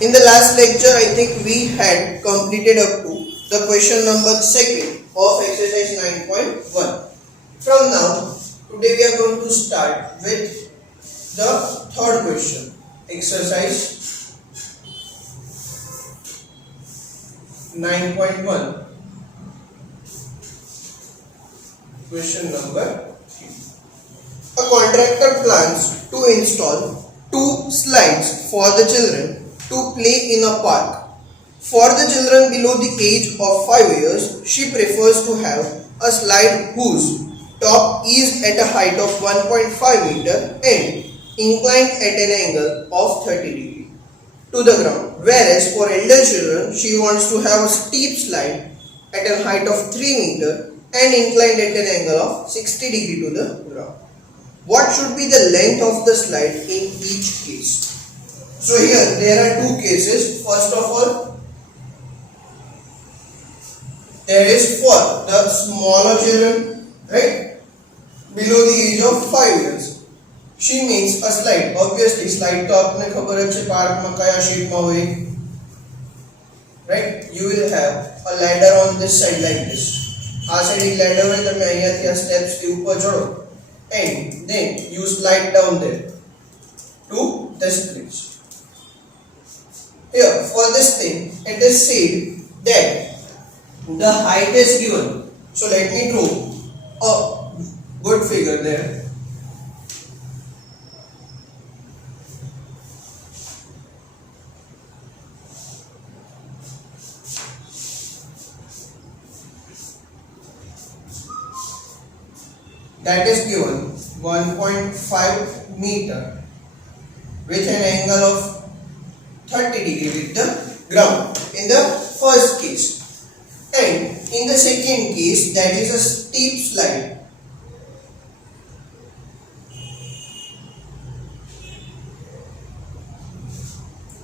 In the last lecture, I think we had completed up to the question number 2 of exercise 9.1. From now, today we are going to start with the third question. Exercise 9.1. Question number 3. A contractor plans to install 2 slides for the children to play in a park. For the children below the age of 5 years, she prefers to have a slide whose top is at a height of 1.5 meter and inclined at an angle of 30 degree to the ground. Whereas for elder children, she wants to have a steep slide at a height of 3 meter and inclined at an angle of 60 degree to the ground. What should be the length of the slide in each case? So here there are 2 cases. First of all, there is for the smaller children, right, below the age of 5 years. She makes a slide. Obviously slide to आपने खबर है park में कया shape में होए, right? You will have a ladder on this side like this. આ side એક ladder હોય તમે અહીંયાથી આ steps થી ઉપર ચડો and then you slide down there to this place. Here for this thing it is said that the height is given. So let me draw a good figure there. That is given 1.5 meter with an angle of 30 degree with the ground in the first case, and in the second case that is a steep slide.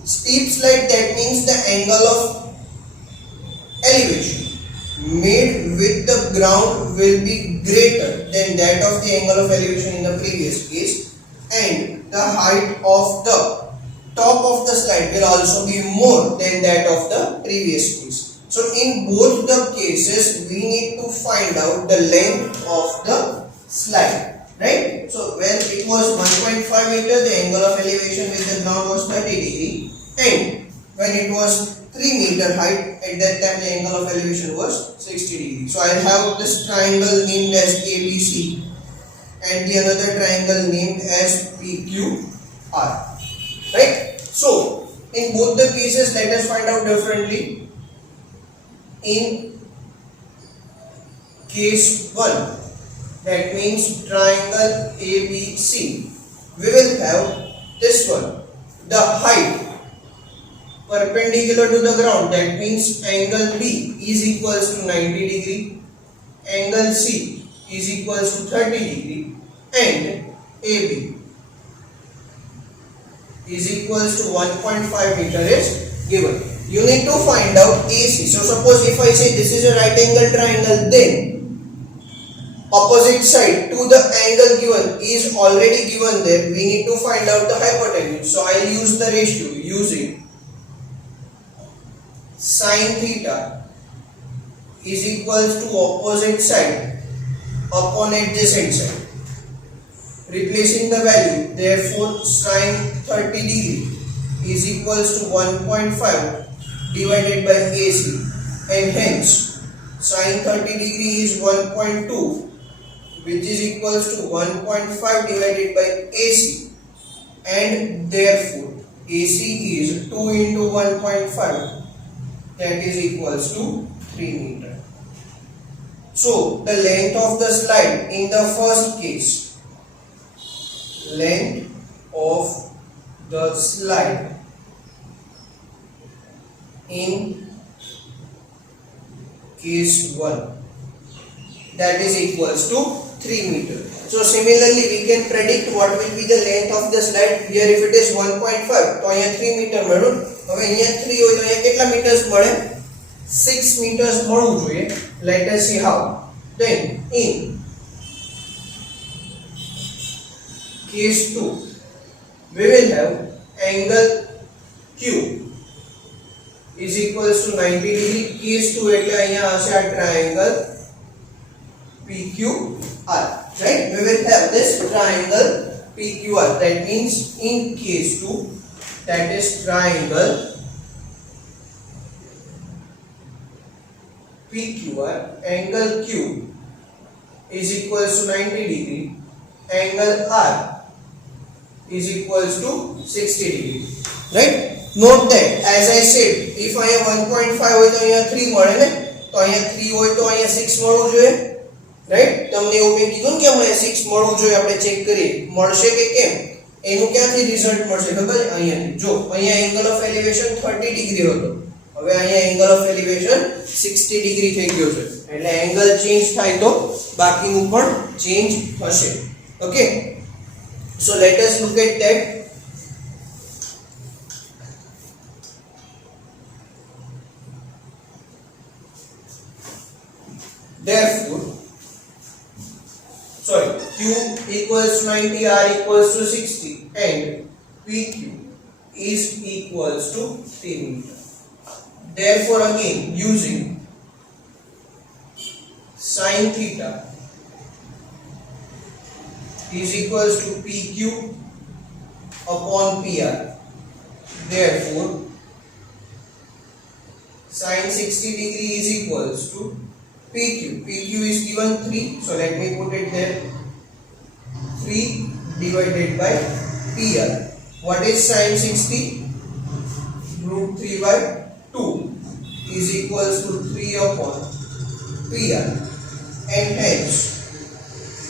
Steep slide, that means the angle of elevation made with the ground will be greater than that of the angle of elevation in the previous case, and the height of the top of the slide will also be more than that of the previous case. So in both the cases we need to find out the length of the slide, right? So when it was 1.5 meter, the angle of elevation with the ground was 30 degree, and when it was 3 meter height, at that time the angle of elevation was 60 degree. So I have this triangle named as ABC and the another triangle named as PQR, right? So in both the cases, let us find out differently. In case 1, that means triangle ABC, we will have this one, the height perpendicular to the ground, that means angle B is equals to 90 degree, angle C is equals to 30 degree, and AB is equals to 1.5 meter is given. You need to find out AC. So suppose if I say this is a right angle triangle, then opposite side to the angle given is already given there. We need to find out the hypotenuse. So I will use the ratio using sin theta is equals to opposite side upon adjacent side. Replacing the value, therefore sin 30 degree is equals to 1.5 divided by AC, and hence sin 30 degree is 1.2, which is equals to 1.5 divided by AC, and therefore AC is 2 into 1.5, that is equals to 3 meter. So the length of the slide in the first case, length of the slide in case 1, that is equals to 3 meter. So similarly we can predict what will be the length of the slide. Here if it is 1.5 તો અહીંયા 3 metre મળ્યું. હવે અહીંયા 3 હોય તો અહીંયા કેટલા metres મળે? 6 meters મળવું જોઈએ. Let us see how. Then in case 2 we will have angle Q is equals to 90 degree. Case 2 એટલે અહીંયા હશે આ triangle PQR, right? We will have this triangle PQR. That means in case 2, that is triangle PQR, angle Q is equals to 90 degree, angle R is equals to 60 degree, right? Note that as I said, if અહીંયા 1.5 હોય તો અહીંયા 3 મળે ને, તો અહીંયા 3 હોય તો અહીંયા 6 મળવું જોઈએ, રાઈટ? તમને એવું મેં કીધું ને કે આપણે 6 મળવું જોઈએ, આપણે ચેક કરીએ મળશે કે કેમ. એનું ક્યાંથી રિઝલ્ટ મળશે ખબર છે? અહીંયાથી. જો અહીંયા એંગલ ઓફ એલિવેશન 30 ડિગ્રી હતો, હવે અહીંયા એંગલ ઓફ એલિવેશન 60 ડિગ્રી થઈ ગયો છે, એટલે એંગલ ચેન્જ થાય તો બાકીનું પણ ચેન્જ થશે. Okay, so let us look at that. Therefore, Q equals 90, R equals to 60, and PQ is equals to 3 meter. Therefore, again using sin theta is equals to PQ upon PR. Therefore, sin 60 degree is equals to PQ. PQ is given 3, so let me put it there. 3 divided by PR. What is sin 60? Root 3 by 2 is equals to 3 upon PR, and hence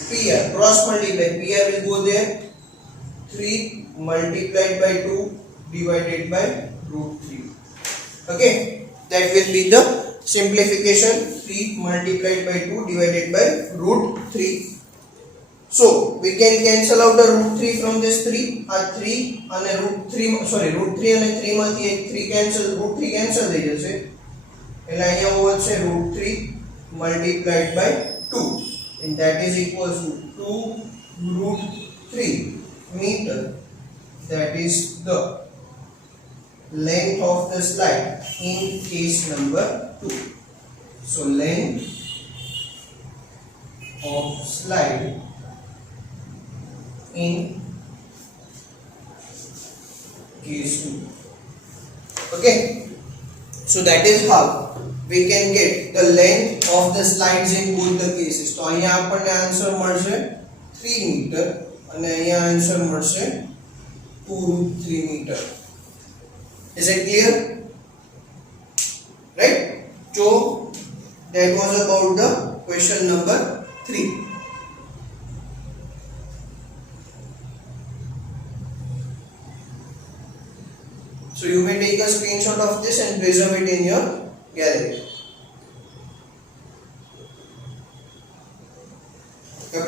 PR cross multiply, PR will go there, 3 multiplied by 2 divided by root 3. Okay, that will be the simplification. 3 multiplied by 2 divided by root 3. So we can cancel out the root 3 from this 3. 3 and root 3 અને 3 માંથી એક 3 cancel, root 3 cancel થઈ જશે, એટલે અહીંયા વધશે root 3 multiplied by 2, and that is equals to 2 root 3 meter. That is the length of the slide in case number 2. So length of slide in case 2. Okay, so that is how we can get the length of the slides in both the cases. તો અહીંયા આપણને answer મળશે 3 metre અને અહીંયા answer મળશે 2 root 3 meter. Is it clear? Right? So that was about the question number 3. So you may take a screenshot of this and preserve it in your gallery. Okay.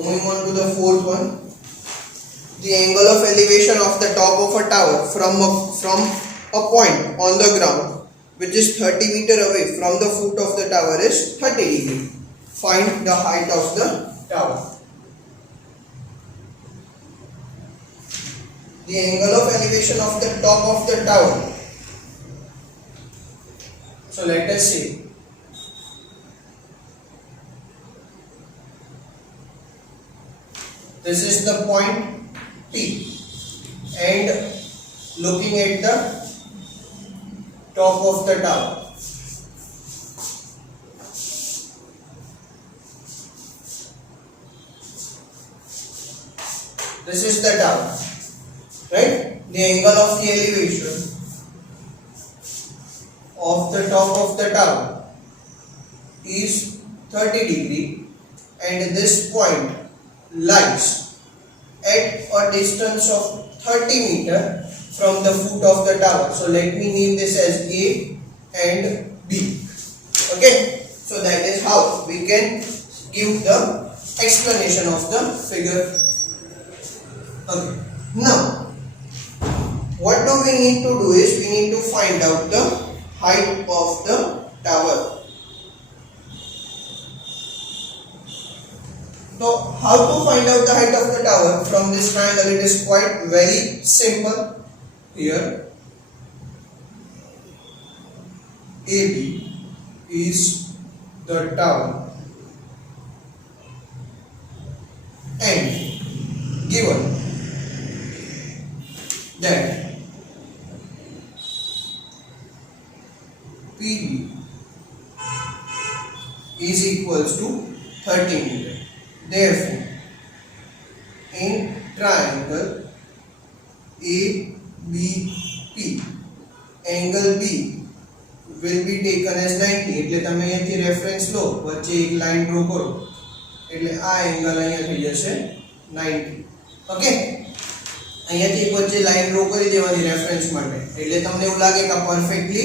Moving on to the fourth one, the angle of elevation of the top of a tower from a point on the ground which is 30 meter away from the foot of the tower is 30 degree. Find the height of the tower. The angle of elevation of the top of the tower. So let us see. This is the point P, and looking at the top of the tower. This is the tower, right? The angle of the elevation of the top of the tower is 30 degree, and this point lies at a distance of 30 meter from the foot of the tower. So let me name this as A, and B. Okay, so that is how we can give the explanation of the figure. Okay, now what do we need to do is we need to find out the height of the tower. So how to find out the height of the tower from this triangle? It is quite very simple. Here AB is the tower and given that PB is equals to 30 meter. Therefore, in triangle ABP, angle B will be taken as 90. એટલે તમે અહીંયાથી reference લો, વચ્ચે એક line draw કરો, એટલે આ angle અહીંયા થઈ જશે 90. ઓકે, અહીંયાથી એક વચ્ચે લાઈન ડ્રો કરી દેવાની રેફરન્સ માટે, એટલે તમને એવું લાગે કે આ પરફેક્ટલી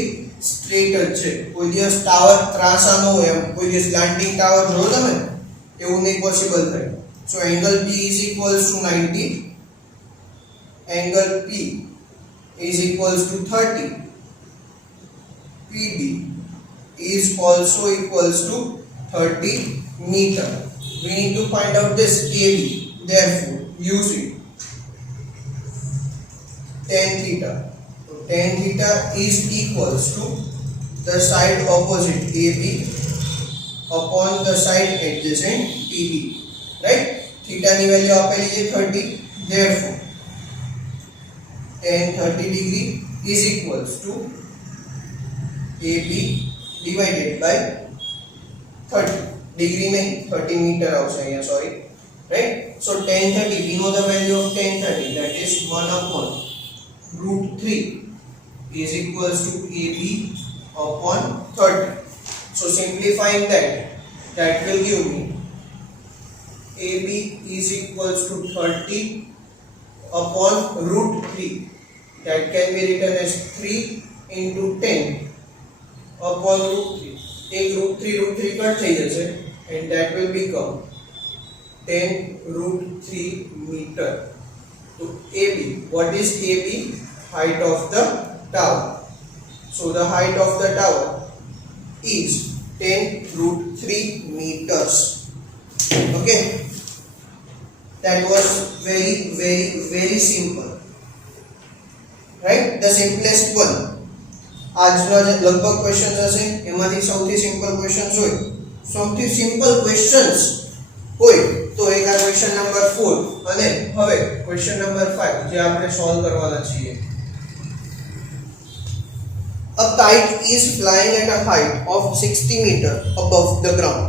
સ્ટ્રેટ જ છે. કોઈ દિવસ ટાવર ત્રાંસા ન હોય, એમ કોઈ દિવસ સ્લાન્ટિંગ ટાવર જોયો તમે, એવું નહીં પોસિબલ થાય. So angle B is equals to 90, angle P is equals to 30, PB is also equals to 30 meter. We need to find out this AB. Therefore, using tan theta. So tan theta is equals to the side opposite AB upon the side adjacent PB. Right? Theta ni value આપેલી છે 30. Therefore, tan 30 degree is equals to AB divided by 30. Degree में 30 meter आवશે અહીંયા, sorry. Right? So tan 30, we know the value of tan 30, that is 1 upon root 3 is equals to AB upon 30. So simplifying that will give me AB is equals to 30 upon root 3. That can be written as 3 into 10 upon root 3. Take root 3 cut થઈ જશે, and that will become 10 root 3 meter. So AB, what is AB? Height of the tower. So the height of the tower is 10 root 3 meters. Okay, that was very simple, right? The simplest one. આજનો જે લગભગ questions હશે એમાંથી સૌથી simple questions હોય, સૌથી simple questions હોય તો એક આ ક્વેશ્ચન નંબર 4 અને હવે ક્વેશ્ચન નંબર 5 જે આપણે સોલ્વ કરવાના છીએ. A kite is flying at a height of 60 meter above the ground.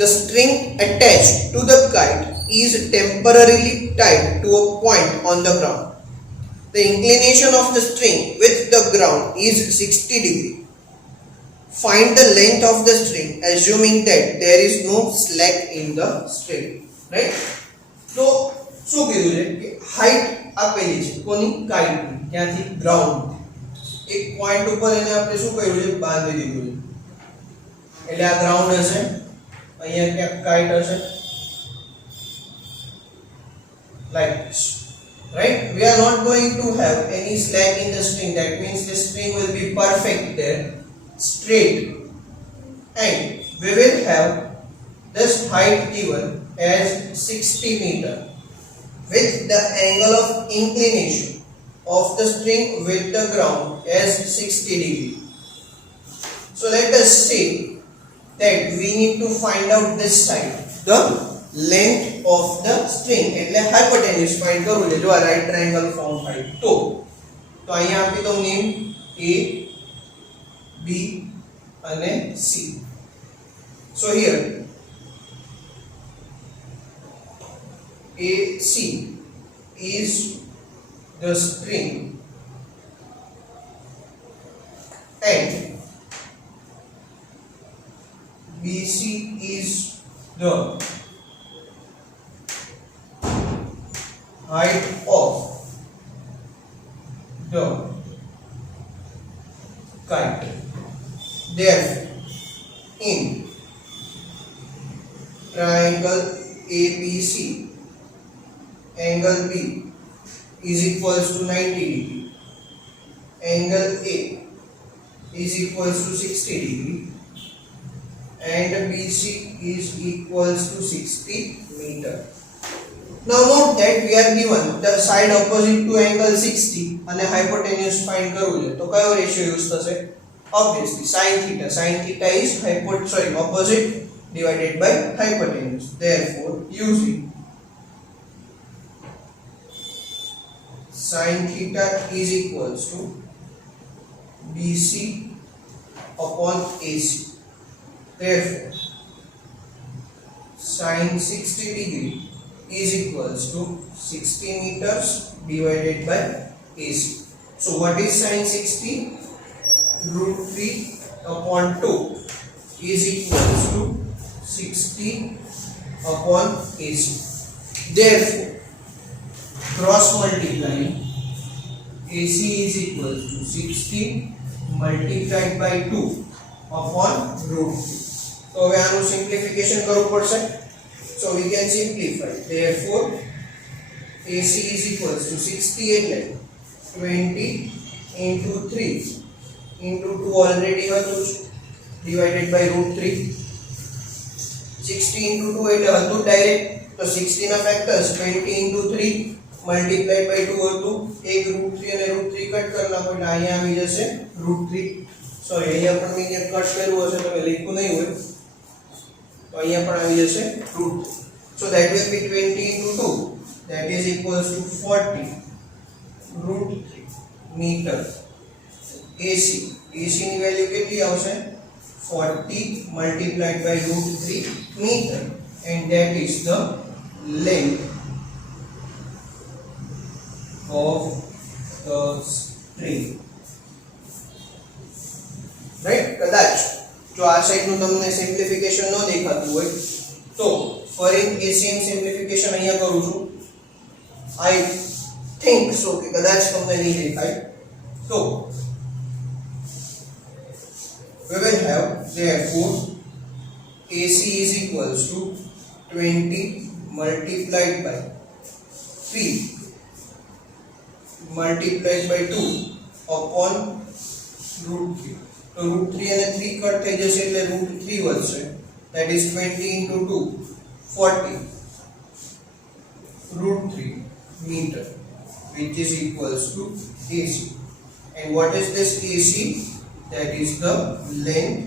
The string attached to the kite is temporarily tied to a point on the ground. The inclination of the string with the ground is 60 degree. Find the length of the string assuming that there is no slack in the string. Right? So શું કીધું છે કે height આપેલી છે કોની? કાઇટની. ક્યાંથી? Ground. એક point ઉપર એને આપણે શું કર્યું છે? બાંધી દીધું છે. એટલે આ ગ્રાઉન્ડ હશે, અહીંયા ક્યાંક કાઇટ હશે, like this. Right? We are not going to have any slack in the string. That means the string will be perfect there, straight, and we will have this height given as 60 meter with the angle of inclination of the string with the ground as 60 degree. So let us say that we need to find out this side, the length of the string, એટલે hypotenuse find કરવું છે. જો આ right triangle form થાય તો અહીંયા આપી દઉં નેમ A, B અને C. So here AC is the string and BC is the height of the kite. Therefore, in triangle ABC, angle B is equals to 90 degree, angle A is equals to 60 degree, and BC is equals to 60 meter. Now note that we are given the side opposite to angle 60 and hypotenuse find કરવું છે તો કયો ratio use થશે? Obviously sin theta is opposite divided by hypotenuse. Therefore using sin theta is equals to BC upon AC. Therefore sin 60 degree is equals to 60 meters divided by AC. So what is sin 60? Root 3 upon 2 is equals to 60 upon AC. Therefore cross multiplying, AC is equals to 60 multiplied by 2 upon root 3. So હવે આનું simplification કરવું પડશે. So we can simplify. Therefore AC is equals to 60 એટલે 20 into 3 into 2 already હતું divided by root 3. 60 into 2 એટલે હતું direct, તો 60 ના factors 20 into 3 multiplied by 2 હતું. એક root 3 અને root 3 કટ કરી નાખો એટલે અહીંયા આવી જશે root 3. સોરી અહીંયા પણ મેં કટ કર્યું હશે તમે લખ્યું નહીં હોય તો અહીંયા પણ આવી જશે root 3. So that will be 20 into 2, that is equals to 40 root 3 meter. AC ની વેલ્યુ કેટલી આવશે? 40 multiplied by root 3 meter, and that is the length of the string. Right? કદાચ જો આ સાઈડનું તમને સિમ્પ્લિફિકેશન ન દેખાતું હોય તો ફરી એસીએમ સિમ્પ્લિફિકેશન અહીંયા કરું છું. આઈ થિંક સો કે કદાચ તમને નહીં દેખાય. તો we will have therefore AC is equals to 20 multiplied by 3 multiplied by 2 upon root 3. તો root 3 અને 3 કટ થઈ જશે એટલે root 3 વધશે. That is 20 into 2, 40 root 3 meter, which is equals to AC. And what is this AC? That is the length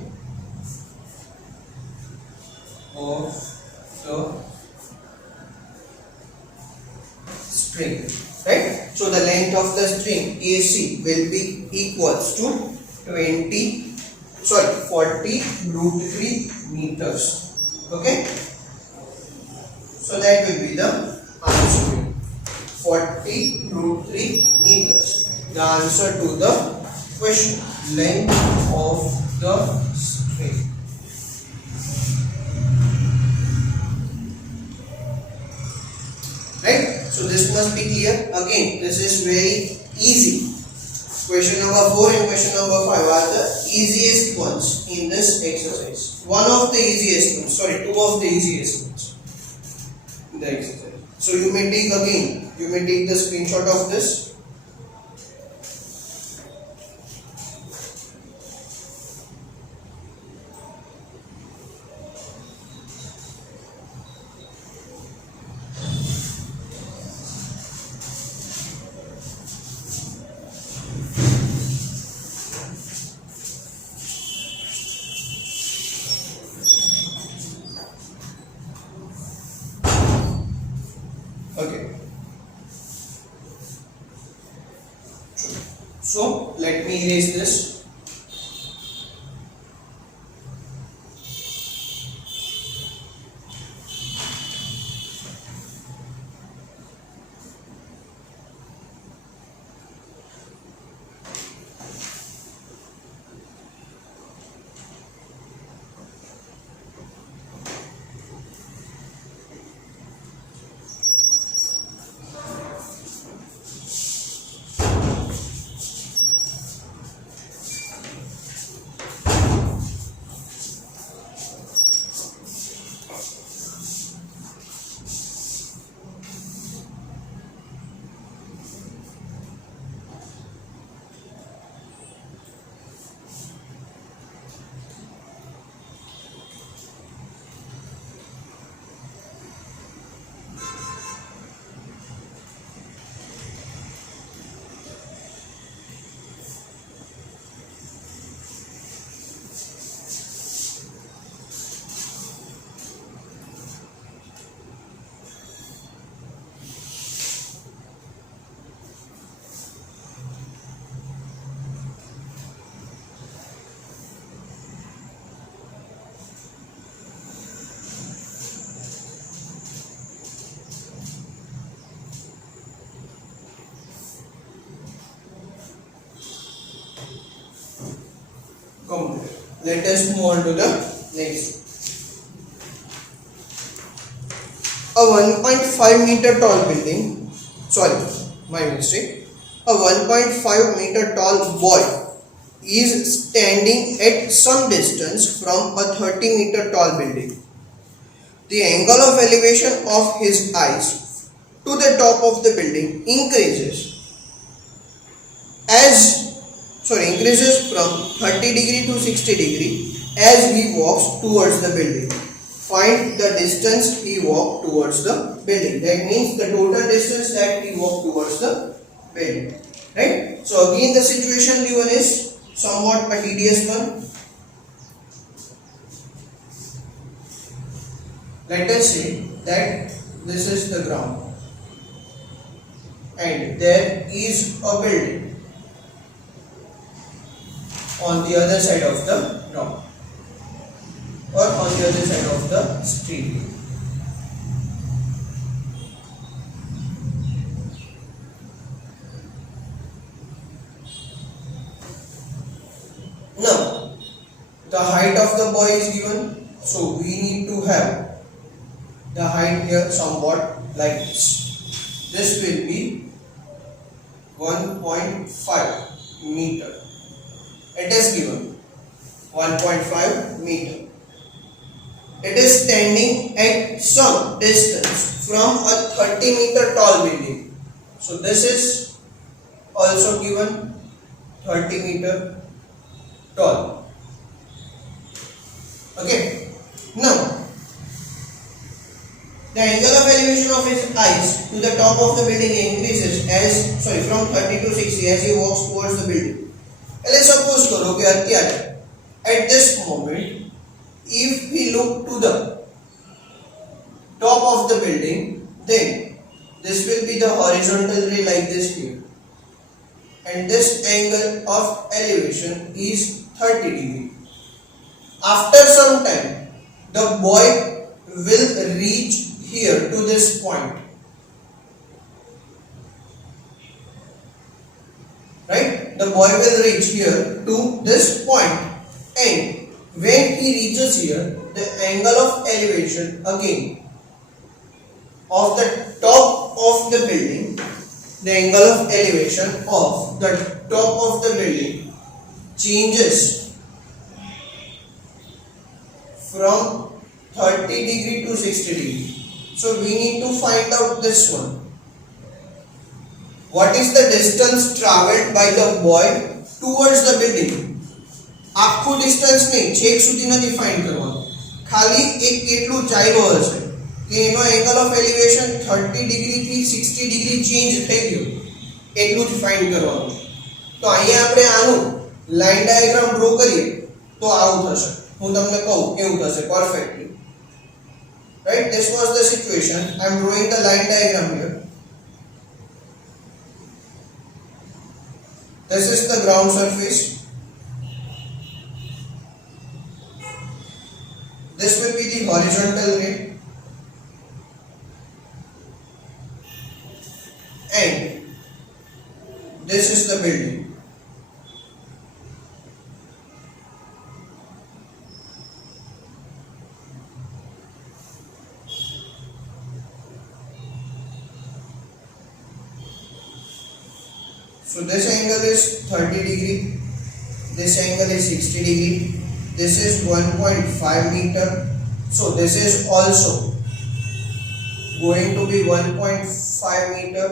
of the string, right? So the length of the string AC will be equals to 40 root 3 meters. Okay, so that will be the answer, 40 root 3 meters, the answer to the question, length of the string. Right? So this must be clear. Again, this is very easy. Question number 4 and question number 5 are the easiest ones in this exercise. One of the easiest ones, sorry, two of the easiest ones in the exercise. So you may take the screenshot of this. Okay. So let me erase this. complete. Let us move on to the next. A 1.5 meter tall building, sorry, my mistake. A 1.5 meter tall boy is standing at some distance from a 30 meter tall building. The angle of elevation of his eyes to the top of the building increases from 30 degree to 60 degree as he walks towards the building. Find the distance he walked towards the building. That means the total distance that he walked towards the building. Right? So again the situation given is somewhat a tedious one. Let us say that this is the ground and there is a building on the other side of the ground or on the other side of the street. Now, the height of the boy is given, so we need to have the height here somewhat like this. This will be 1.5 meter. It is given 1.5 meter. It is standing at some distance from a 30 meter tall building. So this is also given 30 meter tall. Okay. Now, the angle of elevation of his eyes to the top of the building increases from 30 to 60 as he walks towards the building. Let's suppose करो कि अत्यारे at this moment, if we look to the top of the building, then this will be the horizontal ray like this here, and this angle of elevation is 30 degree. After some time, the boy will reach here to this point, right? The boy will reach here to this point, and when he reaches here, the angle of elevation again of the top of the building, the angle of elevation of the top of the building changes from 30 degree to 60 degree. So we need to find out this one. What is the distance travelled by the boy towards the building? આખું distance નહીં, છેક સુધી નથી find કરવાનું, ખાલી એક કેટલું ચાલ્યો હશે કે એનો એંગલ ઓફ એલિવેશન 30 ડિગ્રી થી 60 ડિગ્રી ચેન્જ થઈ ગયો, એટલું જ ફાઇન્ડ કરવાનું. તો અહીંયા આપણે આનું લાઈન ડાયાગ્રામ ડ્રો કરીએ તો આવું થશે. હું તમને કહું કેવું થશે perfectly. Right? This was the situation. I am drawing the line diagram here. This is the ground surface. This will be the horizontal ray, and this is the building. So this angle is 30 degree, this angle is 60 degree, this is 1.5 meter, so this is also going to be 1.5 meter.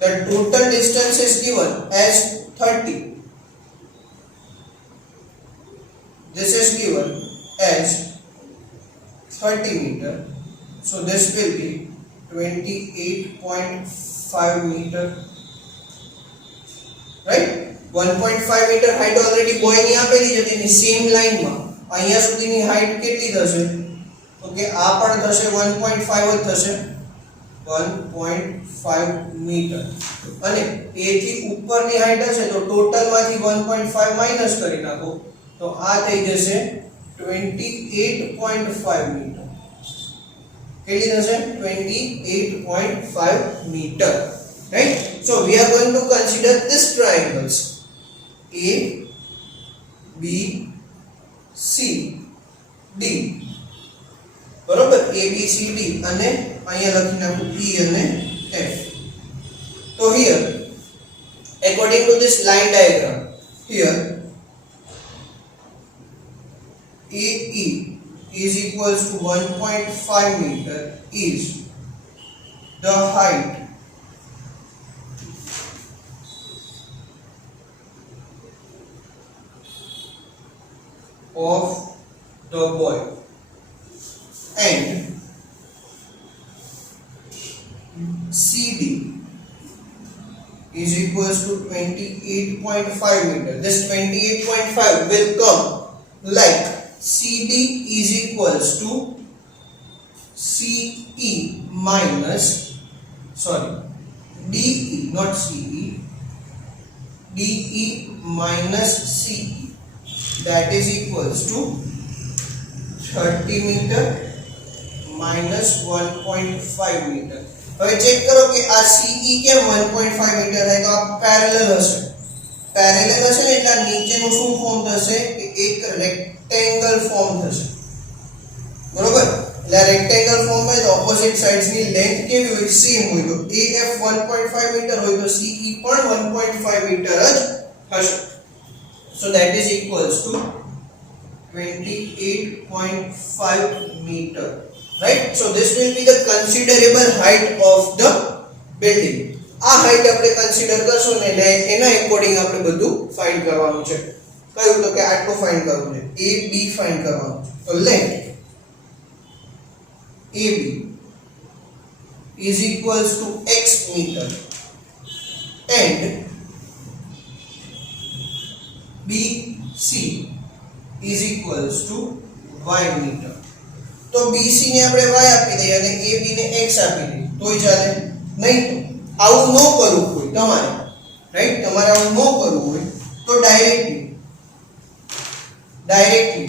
The total distance is given as 30. This is given as 30 meter, so this will be 28.5 meter. Right? 1.5 meter height already boy ની આપેલી છે તેની same line માં અહીંયા સુધીની height કેટલી થશે? Okay, આ પણ થશે 1.5 જ થશે, 1.5 મીટર. અને a થી ઉપરની હાઈટ હશે તો ટોટલ માંથી 1.5 માઈનસ કરી નાખો તો આ થઈ જશે 28.5 મીટર. કેટલી થશે? 28.5 metre. Right? So we are going to consider these triangles A, B C D બરોબર A B C D અને અહીંયા લખી નાખું E અને F. So here according to this line diagram here AE is equals to 1.5 meter is the height of the boy and CD is equals to 28.5 meter. This 28.5 will come like CD is equals to CE minus DE, not CE, DE minus CE, that is equals to 30 meter minus 1.5 meter. હવે check કરો કે આ CE કેમ 1.5 metre है તો આ parallel હશે ને એટલે નીચેનું શું ફોર્મ થશે કે એક રેક્ટેંગલ ફોર્મ થશે બરોબર એટલે રેક્ટેંગલ ફોર્મ માં ઓપોઝિટ સાઇડ્સ ની લેન્થ કેવી હોય સેમ હોય તો AF 1.5 મીટર હોય તો CE પણ 1.5 મીટર જ હશે. So that is equals to 28.5 meter, right? So this will be the considerable height of the building. આ height આપણે કન્સિડર કરશું ને એના એકોર્ડિંગ આપણે બધું ફાઇન્ડ કરવાનું છે. કયું તો કે આટલું ફાઇન્ડ કરવું છે AB ફાઇન્ડ કરવાનું છે. તો let AB is equals to x meter and BC is equals to y meter. તો BC ને આપણે y આપી દઈએ અને AB ને x આપી દઈએ તોય ચાલે નહીં. તો આવું ન કરવું હોય તમારે, રાઈટ, તમારે આવું ન કરવું હોય તો ડાયરેક્ટલી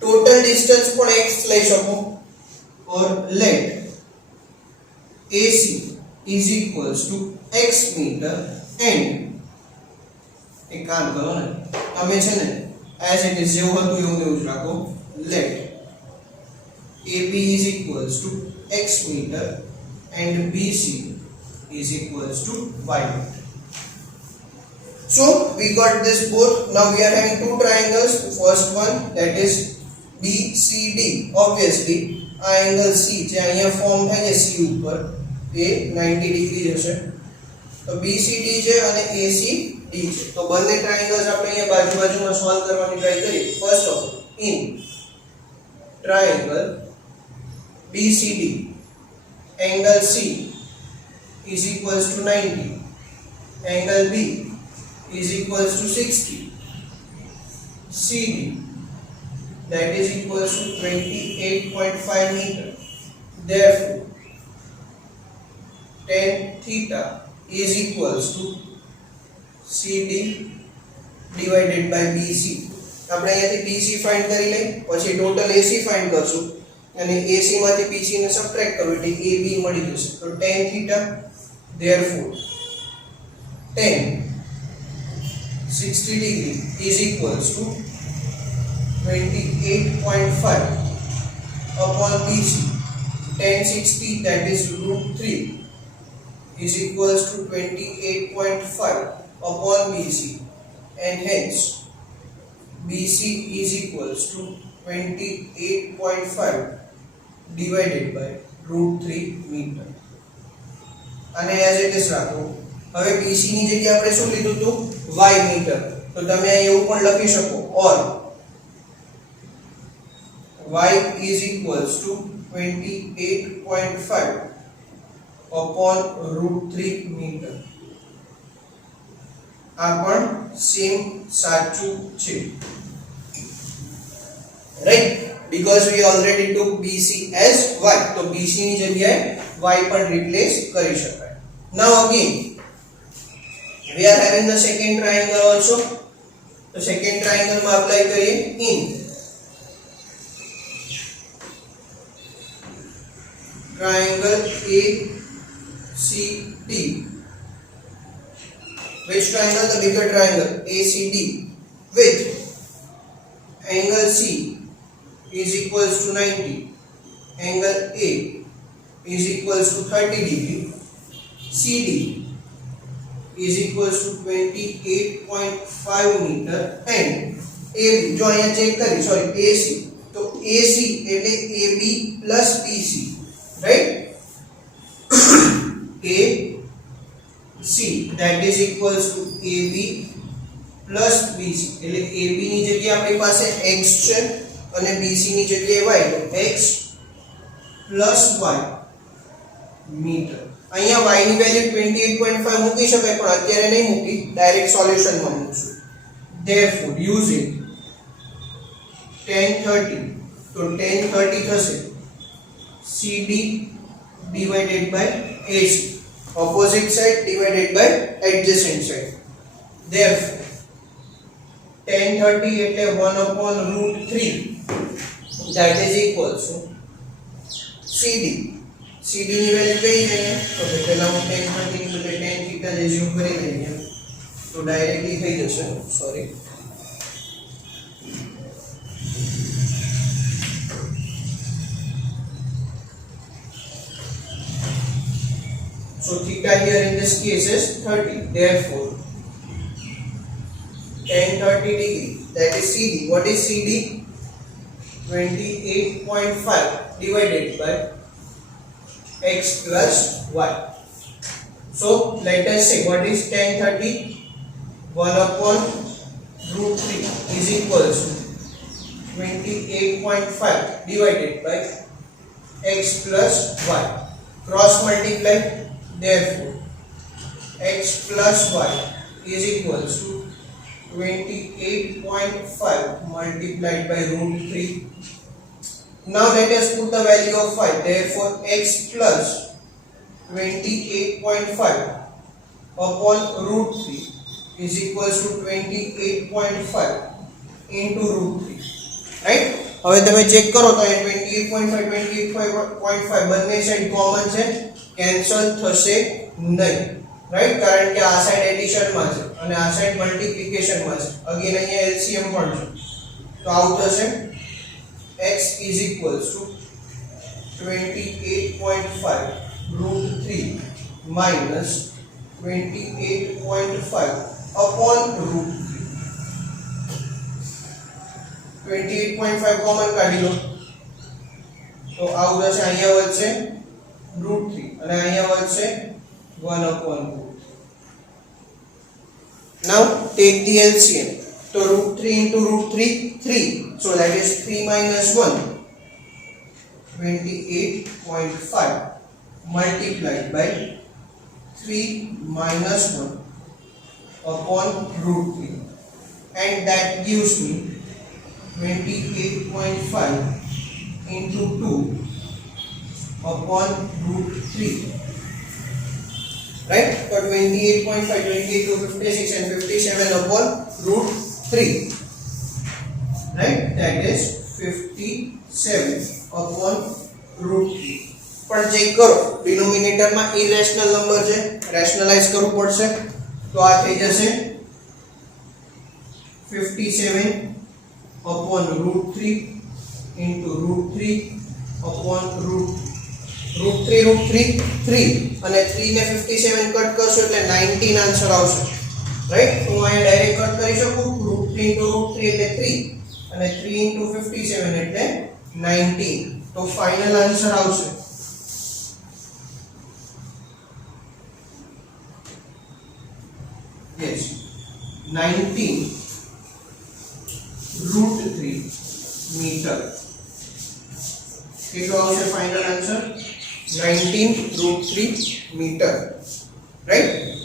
ટોટલ ડિસ્ટન્સ પણ x લઈ શકો or let AC is equals to x meter and એક કામ કરો ને તમે છે ને as it is જેવું હતું એવું જ રાખો. Let AB is equals to x meter and BC is equals to y meter. So we got this both. Now we are having two triangles. The first one that is BCD. Obviously angle C જે અહીંયા form થાય છે C ઉપર એ 90 degree હશે. તો BCD છે અને ACD છે. તો બંને ટ્રાયંગલ્સ આપણે અહીંયા બાજુ-બાજુમાં સોલ્વ કરવાની ટ્રાય કરીએ. First of in triangle BCD angle C is equals to 90, angle B is equals to 60, CD that is equals to 28.5 meter. Therefore tan theta is equals to CD divided by BC. આપણે અહીંયાથી BC find કરી લઈએ પછી total AC find કરશું અને AC માંથી BC ને subtract કરો એટલે AB મળી જશે. તો tan theta therefore tan 60 degree is equals to 28.5 upon BC. Tan 60 that is √3 is equals to 28.5 upon BC and hence BC is equals to 28.5 divided by √3 meter. અને as it is રાખો. હવે BC ની જગ્યાએ આપણે શું લીધું હતું y metre. તો તમે અહીં એવું પણ લખી શકો or y is equals to 28.5 upon √3 meter. આ પણ સેમ સાચું છે, right? Because we already took BC as y, તો BC ની જગ્યાએ y પણ રિપ્લેસ કરી શકાય. Now again we are having the second triangle also. તો second triangle માં apply કરીએ in triangle ACD. Which triangle? The bigger triangle ACD with angle C is equals to 90, angle A is equals to 30 degree, CD is equals to 28.5 meter and AB જો અહીંયા check કરી sorry AC તો AC એટલે AB plus BC right AC that is equals to AB plus BC એટલે AB ની જગ્યાએ આપણી પાસે x છે અને BC ની જગ્યાએ y તો x plus y મીટર અહીંયા y ની વેલ્યુ 28.5 મૂકી શકાય પણ અત્યારે નહીં મૂકી ડાયરેક્ટ સોલ્યુશન માં મૂકશું therefore using tan 30 તો tan 30 થશે CD divided by AC opposite side divided by adjacent side therefore tan 30 એટલે 1 upon root 3 that is equals to CD ની વેલ્યુ કઈ છે તો પહેલા હું tan 30 ની બદલે tan theta જ એઝ્યુમ કરી લઈએ તો ડાયરેક્ટલી થઈ જશે sorry so theta here in this case is 30 therefore tan 30 degree that is CD what is CD 28.5 divided by x plus y so let us say what is tan 30 1 upon root 3 is equals to 28.5 divided by x plus y cross multiply therefore x plus y is equals to 28.5 multiplied by root 3 now let us put the value of 5 therefore x plus 28.5 upon root 3 is equals to 28.5 into root 3 right હવે તમે check કરો તો 28.5 બંને side common છે cancel થશે નહીં right કારણ કે આ સાઈડ એડિશન માં છે અને આ સાઈડ મલ્ટીપ્લિકેશન માં છે અગેન અહીંયા એલસીએમ પણ છે તો આવું થશે x is equals to 28.5 root 3 minus 28.5 upon root 3 28.5 common કાઢી લો તો આવું થશે અહીંયા વધશે root 3 અને અહીંયા વધશે 1 upon root now take the LCM so root 3 into root 3 3 so that is 3 minus 1 28.5 multiplied by 3 minus 1 upon root 3 and that gives me 28.5 into 2 upon root 3 right so 28.5 28 to 56 and 57 upon root 3 right that is 57 upon root 3 પણ check કરો denominator માં irrational number છે રેશનલાઇઝ કરવું પડશે તો આ થઈ જશે 57 upon root 3 into root 3 upon root 3 3 અને 3 ને 57 કટ કરશો એટલે 19 આન્સર આવશે રાઈટ હું અહીંયા ડાયરેક્ટ કટ કરી શકું √3 into √3 એટલે 3 અને 3 into 57 એટલે 19 તો ફાઇનલ આન્સર આવશે yes 19 √3 મીટર કેટલો આવશે final answer 19 √3 meter right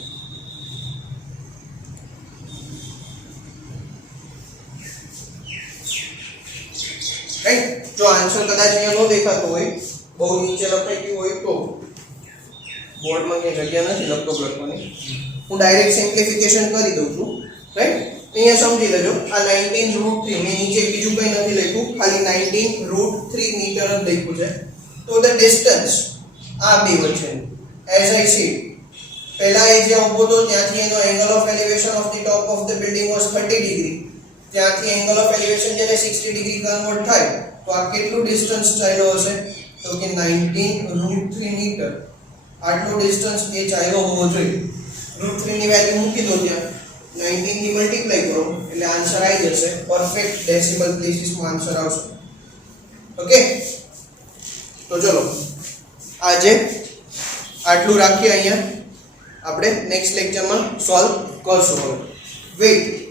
right જો આન્સર કદાચ અહીંયા ન દેખાતો હોય બહુ નીચે લખાઈ ગયું હોય તો બોર્ડમાં ક્યાંય જગ્યા નથી લખતો લખવાની હું ડાયરેક્ટ સિમ્પ્લિફિકેશન કરી દઉં છું રાઈટ અહીંયા સમજી લેજો આ 19 √3 મેં નીચે બીજું કંઈ નથી લખ્યું ખાલી 19 √3 મીટર જ લખ્યું છે તો ધ ડિસ્ટન્સ આ બે વચ્ચેનું એઝ આઈ સી પહેલા એ જે ઊભો હતો ત્યાંથી એનો angle of elevation of the top of the building was 30 degree ત્યાંથી એંગલ ઓફ એલિવેશન જ્યારે 60 ડિગ્રી કન્વર્ટ થાય તો આ કેટલું ડિસ્ટન્સ ચાલ્યો હશે તો કે 19√3 મીટર આટલો ડિસ્ટન્સ એ ચાલ્યો હોવો જોઈએ √3 ની વેલ્યુ મૂકી દો ત્યાં 19 ની મલ્ટીપ્લાય કરો એટલે આન્સર આવી જશે પરફેક્ટ ડેસિમલ પ્લેસીસમાં આન્સર આવશે ઓકે તો ચલો આજે આટલું રાખીએ અહીંયા આપણે નેક્સ્ટ લેક્ચરમાં સોલ્વ કરશું હવે વેઇટ